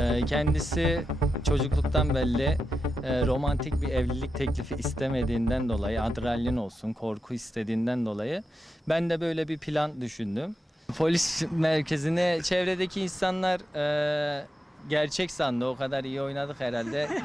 Ee, kendisi çocukluktan belli e, romantik bir evlilik teklifi istemediğinden dolayı, adrenalin olsun, korku istediğinden dolayı ben de böyle bir plan düşündüm. Polis merkezine çevredeki insanlar e, gerçek sandı. O kadar iyi oynadık herhalde.